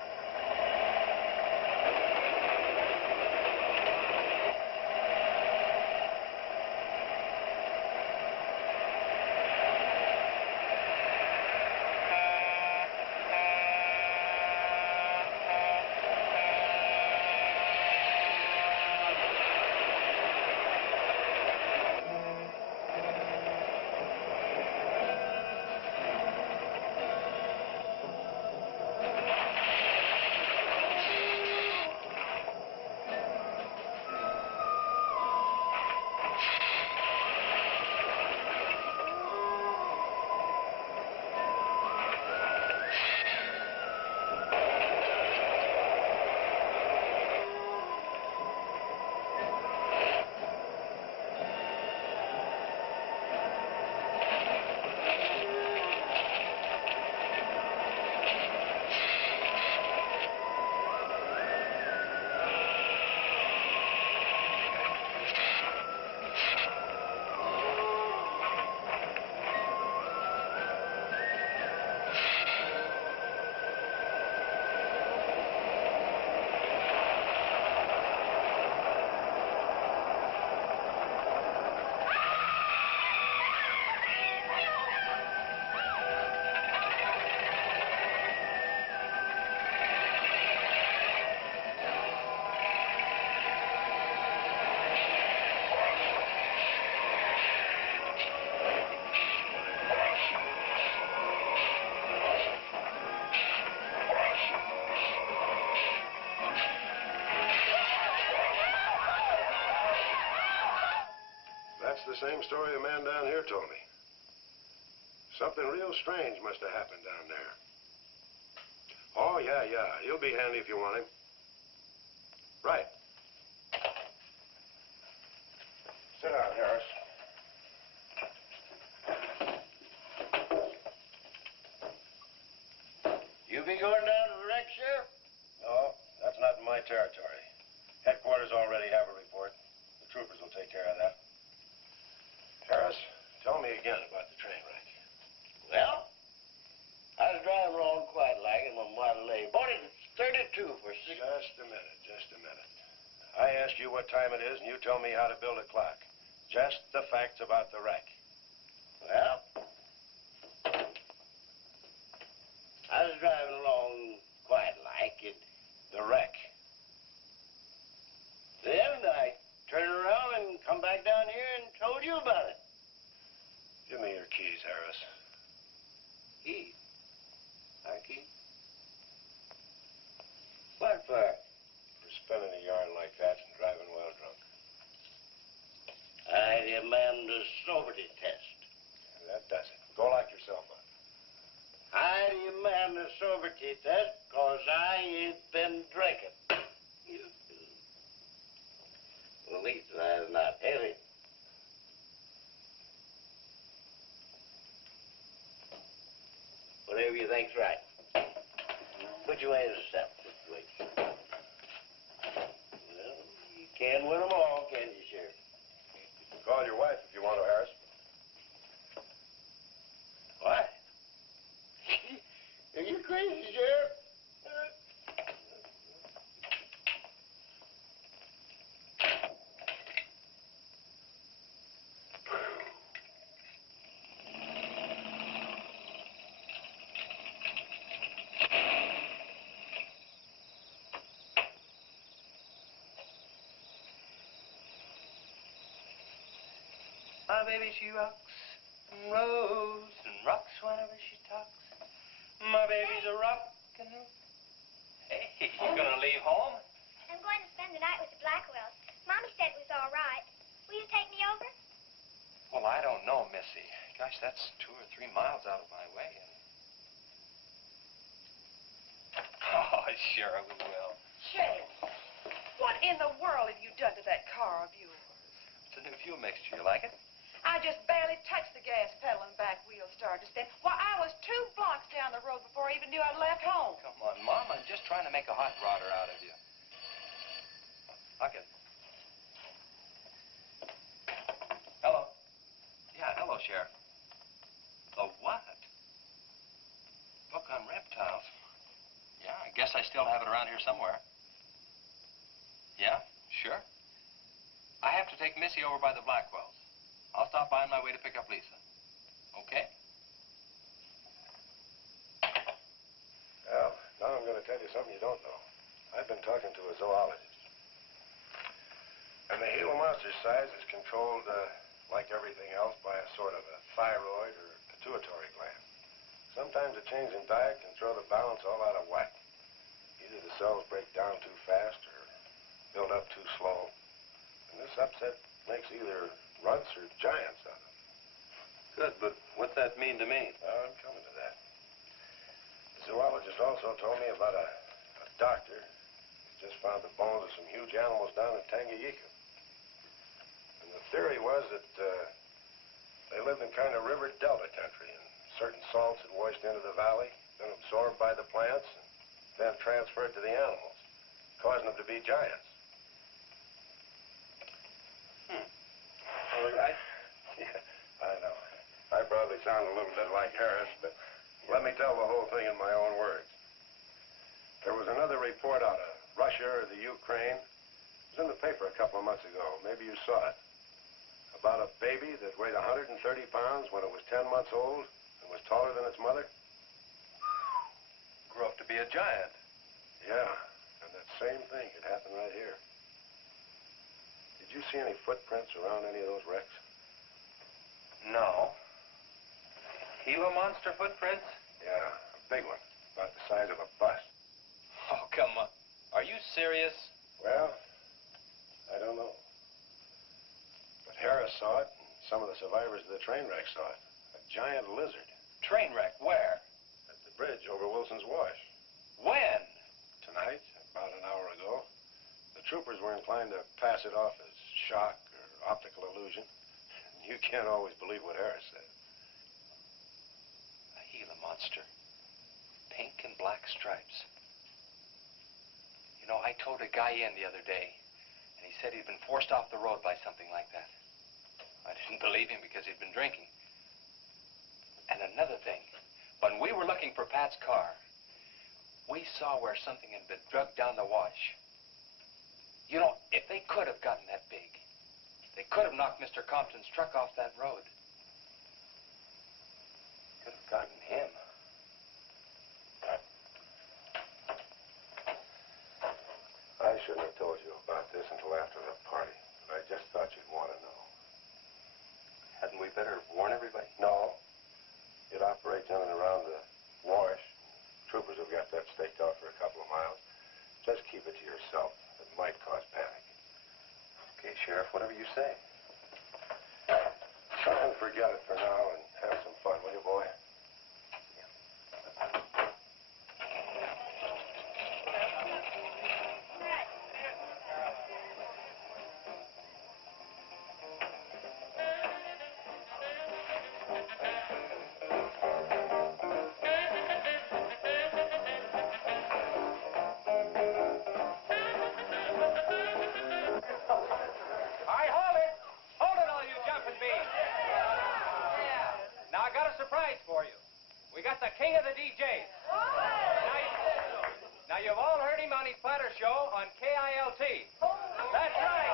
That's the same story a man down here told me. Something real strange must have happened down there. Oh, yeah. He'll be handy if you want him. Right. Sit down, Harris. You be going down to the wreck, Sheriff? No, that's not in my territory. Headquarters already have a report. The troopers will take care of that. Harris, tell me again about the train wreck. Well, I was driving along quite like in my Model A. Bought it at 32 for $6. Just a minute. I ask you what time it is, and you tell me how to build a clock. Just the facts about the wreck. Well, I was driving along quite like it. The wreck. Then I turned around and come back down here and told you about it. it does, 'cause I ain't been drinking. At least that's not heavy. Whatever you think's right. Put your way to the step situation. Well, you can't win them all, can you, Sheriff? Call your wife if you want to, Harris. What? Are you crazy, Sheriff? My baby, she rocks and rolls and rocks whenever she talks. My baby's a rockin'. Hey, you gonna leave home? I'm going to spend the night with the Blackwells. Mommy said it was all right. Will you take me over? Well, I don't know, Missy. Gosh, that's 2 or 3 miles out of my way. Oh, sure, we will. Chase, what in the world have you done to that car of yours? It's a new fuel mixture. You like it? I just barely touched the gas pedal and back wheel started to spin. Why, I was 2 blocks down the road before I even knew I'd left home. Come on, Mom. I'm just trying to make a hot rodder out of you. Huckett. Hello. Yeah, hello, Sheriff. The what? Book on reptiles. Yeah, I guess I still have it around here somewhere. Yeah, sure. I have to take Missy over by the Blackwells. I'll stop by on my way to pick up Lisa. Okay? Well, now I'm going to tell you something you don't know. I've been talking to a zoologist. And the Gila monster size is controlled, like everything else, by a sort of a thyroid or pituitary gland. Sometimes a change in diet can throw the balance all out of whack. Either the cells break down too fast or build up too slow. And this upset makes either runts or giants out of them. Good, but what's that mean to me? I'm coming to that. The zoologist also told me about a doctor who just found the bones of some huge animals down in Tanganyika. And the theory was that they lived in kind of river delta country, and certain salts had washed into the valley, been absorbed by the plants, and then transferred to the animals, causing them to be giants. Well, yeah, I know. I probably sound a little bit like Harris, but let me tell the whole thing in my own words. There was another report out of Russia or the Ukraine. It was in the paper a couple of months ago. Maybe you saw it. About a baby that weighed 130 pounds when it was 10 months old and was taller than its mother. Grew up to be a giant. Yeah, and that same thing could happen right here. Did you see any footprints around any of those wrecks? No. Gila monster footprints? Yeah, a big one, about the size of a bus. Oh, come on. Are you serious? Well, I don't know. But Harris saw it, and some of the survivors of the train wreck saw it. A giant lizard. Train wreck? Where? At the bridge over Wilson's Wash. When? Tonight, about an hour ago. The troopers were inclined to pass it off as shock or optical illusion. You can't always believe what Harris said. A Gila monster. Pink and black stripes. You know, I towed a guy in the other day, and he said he'd been forced off the road by something like that. I didn't believe him because he'd been drinking. And another thing, when we were looking for Pat's car, we saw where something had been drugged down the wash. You know, if they could have gotten that big, they could have knocked Mr. Compton's truck off that road. Could have gotten him. I shouldn't have told you about this until after the party, but I just thought you'd want to know. Hadn't we better warn everybody? No. It operates in and around the wash. Troopers have got that staked out for a couple of miles. Just keep it to yourself. It might cause panic. Okay, Sheriff, whatever you say. Try and forget it for now and have some fun, will you, boy? the king of the DJs. Now, you've all heard him on his platter show on KILT. That's right.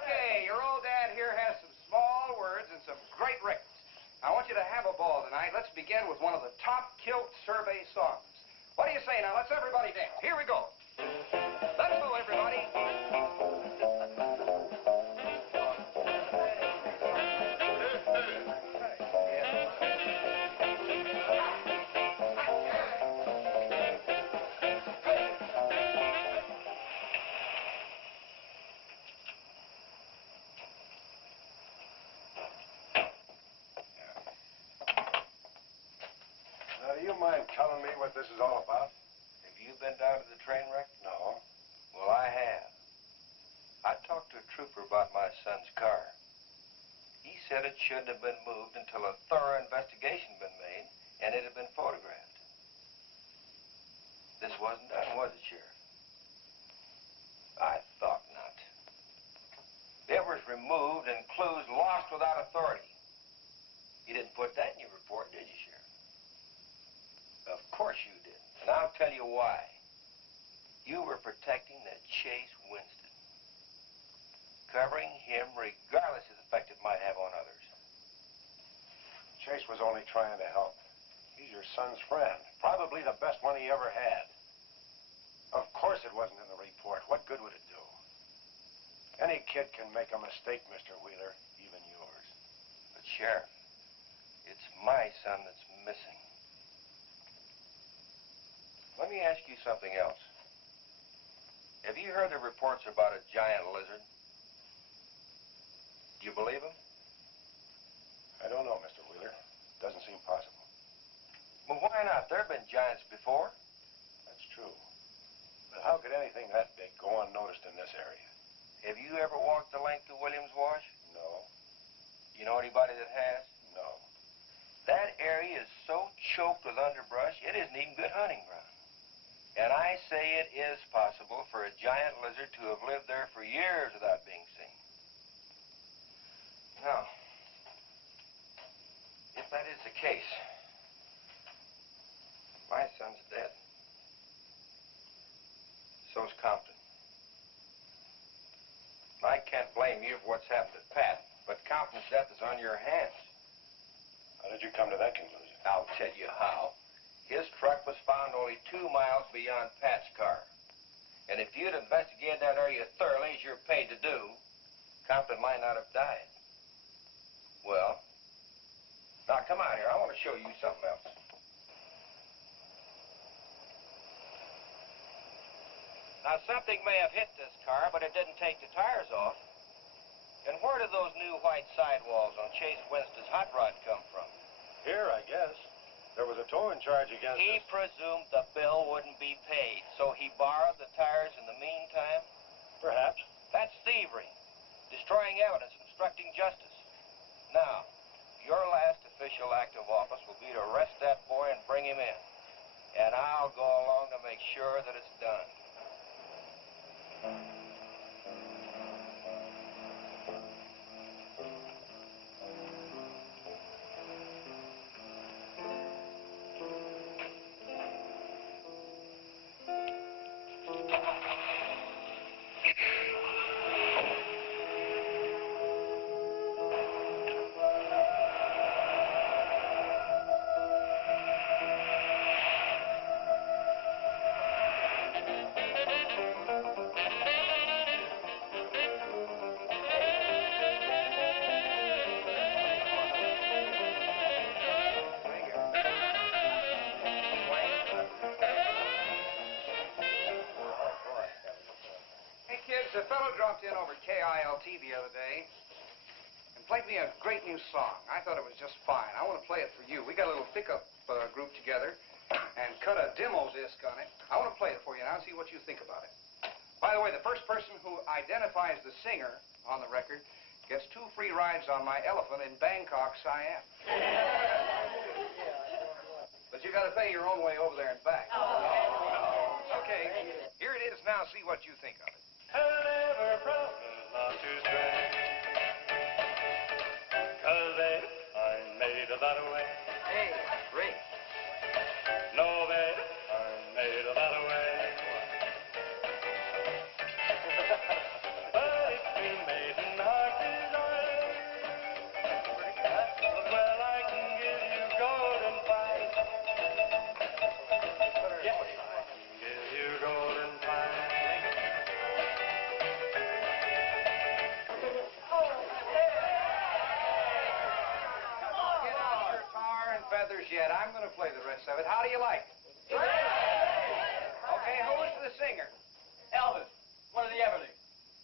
Okay, your old dad here has some small words and some great records. I want you to have a ball tonight. Let's begin with one of the top Kilt survey songs. What do you say now? Let's everybody dance. Here we go. Let's go, everybody. Now, do you mind telling me what this is all about? Have you been down to the train wreck? No. Well, I have. I talked to a trooper about my son's car. He said it shouldn't have been moved until a thorough investigation had been made and it had been photographed. This wasn't done, was it, Sheriff? I thought not. It was removed and clues lost without authority. You didn't put that in your report, did you, Sheriff? Of course you did. And I'll tell you why. You were protecting that Chase Winston. Covering him regardless of the effect it might have on others. Chase was only trying to help. He's your son's friend. Probably the best one he ever had. Of course it wasn't in the report. What good would it do? Any kid can make a mistake, Mr. Wheeler, even yours. But, Sheriff, it's my son that's missing. Let me ask you something else. Have you heard the reports about a giant lizard? Do you believe them? I don't know, Mr. Wheeler. Doesn't seem possible. Well, why not? There have been giants before. That's true. But how could anything that big go unnoticed in this area? Have you ever walked the length of Williams Wash? No. You know anybody that has? No. That area is so choked with underbrush, it isn't even good hunting ground. And I say it is possible for a giant lizard to have lived there for years without being seen. Now, if that is the case, my son's dead. So's Compton. I can't blame you for what's happened to Pat, but Compton's death is on your hands. How did you come to that conclusion? I'll tell you how. His truck was found only 2 miles beyond Pat's car. And if you'd investigated that area thoroughly, as you're paid to do, Compton might not have died. Well, now come out here. I want to show you something else. Now, something may have hit this car, but it didn't take the tires off. And where did those new white sidewalls on Chase Winston's hot rod come from? Here, I guess. There was a towing charge against He us. presumed the bill wouldn't be paid, so he borrowed the tires in the meantime? Perhaps. That's thievery, destroying evidence, obstructing justice. Now, your last official act of office will be to arrest that boy and bring him in. And I'll go along to make sure that it's done. A fellow dropped in over KILT the other day and played me a great new song. I thought it was just fine. I want to play it for you. We got a little pickup group together and cut a demo disc on it. I want to play it for you now and see what you think about it. By the way, the first person who identifies the singer on the record gets 2 free rides on my elephant in Bangkok, Siam. But you got to pay your own way over there and back. Okay, here it is now. See what you think of it. and never promise not to stray. 'Cause baby, I'm made that way. Hey, great. No, baby, I'm made that way. But if you're made in heart desire, well, I can give you golden fire. Yes, I can give you golden fire. Get out your tar and feathers yet. I'm going to play the rest of it. How do you like it? Okay, who is the singer? Elvis, one of the Everly.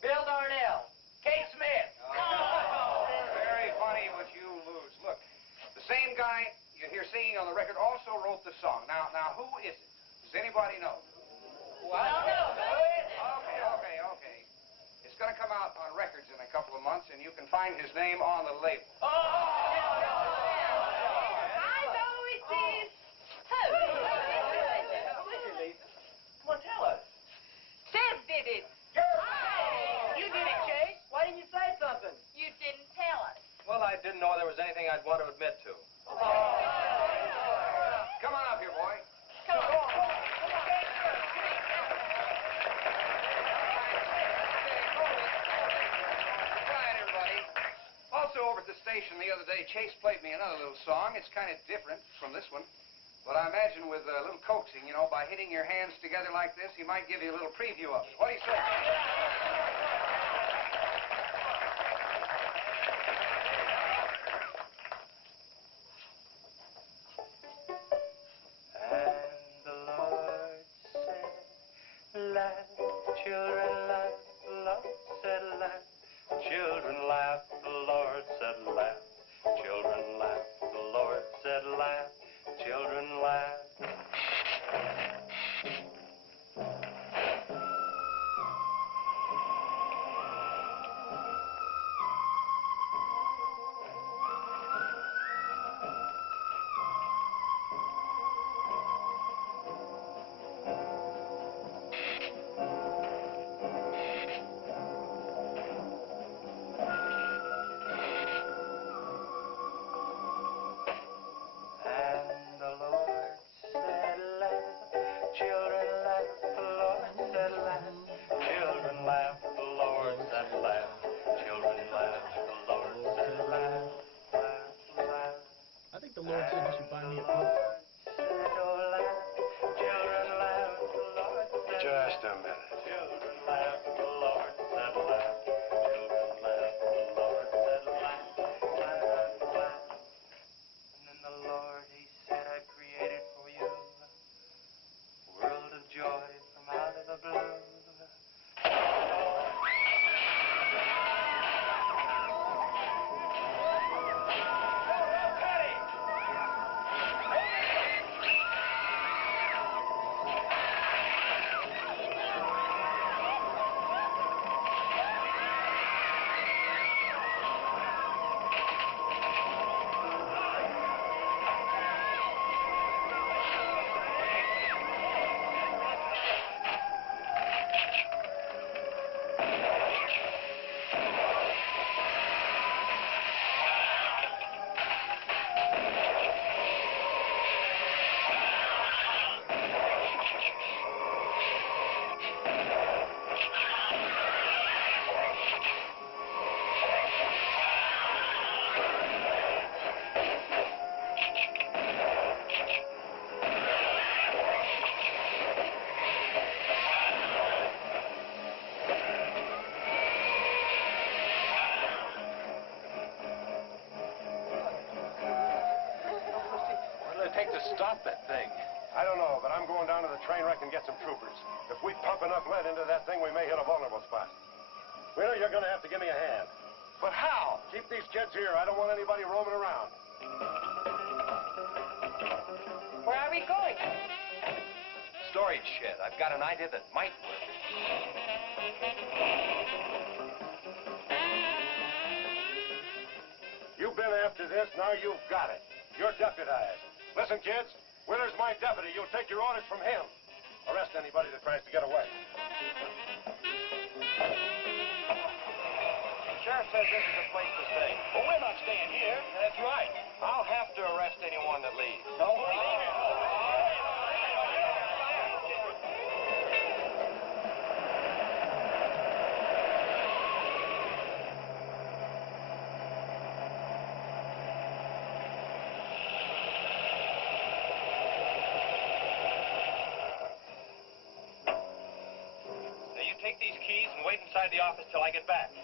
Bill Darnell. Kate Smith. Very funny, but you lose. Look, the same guy you hear singing on the record also wrote the song. Now, who is it? Does anybody know? Okay. It's going to come out on records in a couple of months, and you can find his name on the label. I know it is. Who? Come on, tell us. Seb did it. You did it, Chase. Why didn't you say something? You didn't tell us. Well, I didn't know there was anything I'd want to admit to. Come on up here, boy. Come on. Quiet, everybody. Also, over at the station the other day, Chase played me another little song. It's kind of different from this one. But I imagine with a little coaxing, by hitting your hands together like this, he might give you a little preview of it. What do you say? And the Lord said, laugh, children, laugh. The Lord said, laugh. Children laugh. The Lord said, laugh. Children laugh. The Lord said, laugh. Children laugh. And the Lord said, laugh, children laugh, the Lord said, laugh, children laugh, the Lord said, laugh, children laugh, the Lord said, laugh, laugh. I think the Lord said you should buy me a book. Oh, laugh, children laugh, the Lord said, Just a minute. children laugh, the Lord said, laugh, children laugh, the Lord said, laugh, laugh. And then the Lord, he said, I created for you a world of joy from out of the blue. What'll it take to stop that thing? I don't know, but I'm going down to the train wreck and get some troopers. If we pump enough lead into that thing, we may hit a vulnerable spot. Wheeler, you're going to have to give me a hand. But how? Keep these kids here. I don't want anybody roaming around. Where are we going? Storage shed. I've got an idea that might work. You've been after this, now you've got it. You're deputized. Listen, kids, Wheeler's my deputy. You'll take your orders from him. Arrest anybody that tries to get away. says this is a place to stay. Well, we're not staying here. That's right. I'll have to arrest anyone that leaves. Don't leave it. Now, you take these keys and wait inside the office till I get back.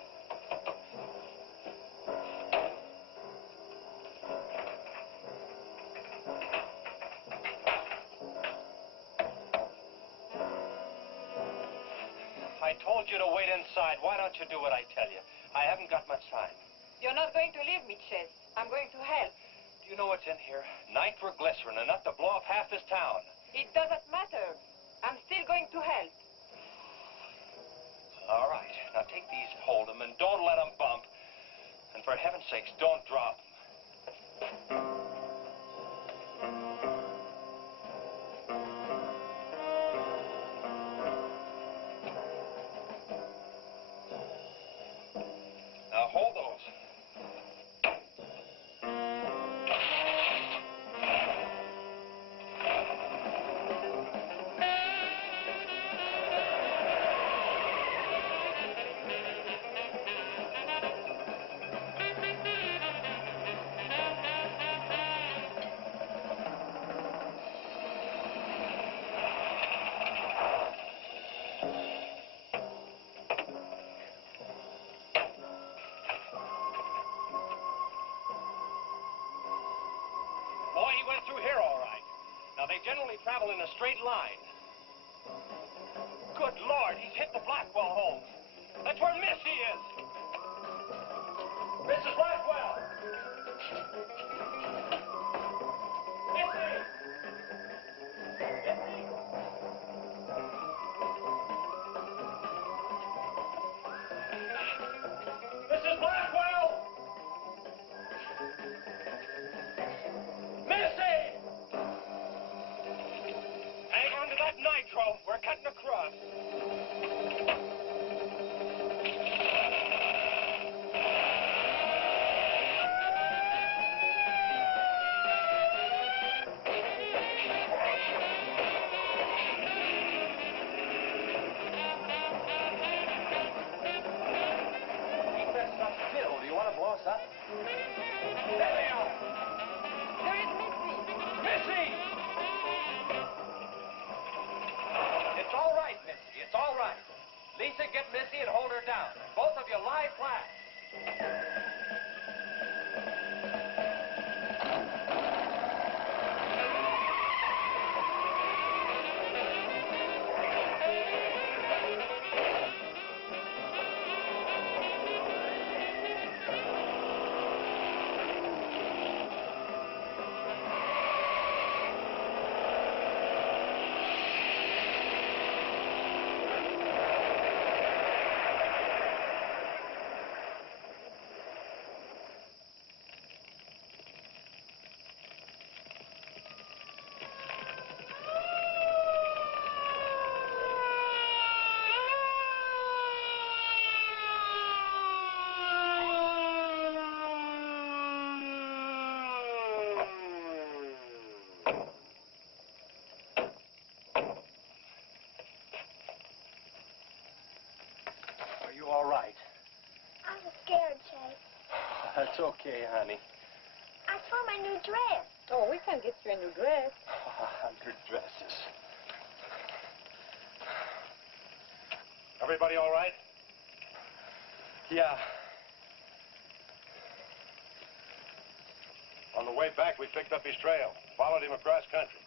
I told you to wait inside. Why don't you do what I tell you? I haven't got much time. You're not going to leave me, Chase. I'm going to help. Do you know what's in here? Nitroglycerin, enough to blow up half this town. It doesn't matter. I'm still going to help. All right. Now take these, hold them, and don't let them bump. And for heaven's sakes, don't drop them. Now hold those. Boy, he went through here all right. Now, they generally travel in a straight line. Good Lord, he's hit the Blackwell home. That's where Missy is. Mrs. Blackwell! Missy! Missy! Mrs. Blackwell! Missy! Hang on to that nitro. We're cutting across. Keep that stuff still. Do you want to blow us up? There they are. There is Missy. Missy! It's all right, Missy. It's all right. Lisa, get Missy and hold her down. Both of you lie flat. Are you all right? I was scared, Chase. That's okay, honey. I saw my new dress. Oh, we can get you a new dress. 100 dresses. Everybody all right? Yeah. On the way back, we picked up his trail, followed him across country.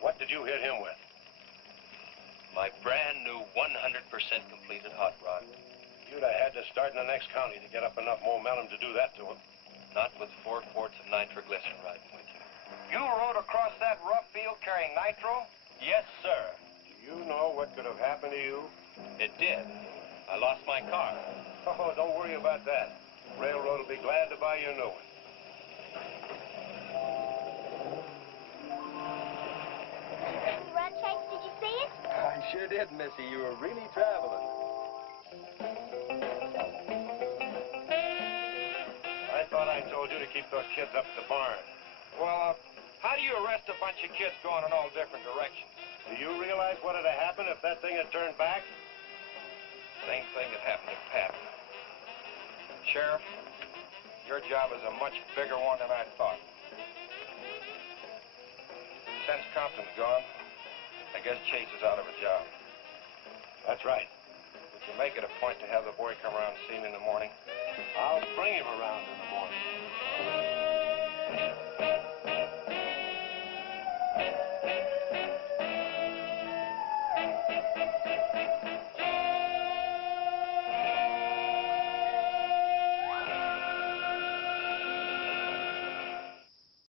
What did you hit him with? My brand new 100% completed hot rod. You'd have had to start in the next county to get up enough momentum to do that to him. Not with 4 quarts of nitroglycerin riding with you. You rode across that rough field carrying nitro? Yes, sir. Do you know what could have happened to you? It did. I lost my car. Oh, don't worry about that. Railroad will be glad to buy you a new one. Run, Chase, did you see it? I sure sure did, Missy. You were really traveling. I thought I told you to keep those kids up at the barn. Well, how do you arrest a bunch of kids going in all different directions? Do you realize what would have happened if that thing had turned back? Same thing that happened to Pat. Sheriff, your job is a much bigger one than I thought. Since Compton's gone, I guess Chase is out of a job. That's right. Would you make it a point to have the boy come around and see me in the morning? I'll bring him around in the morning.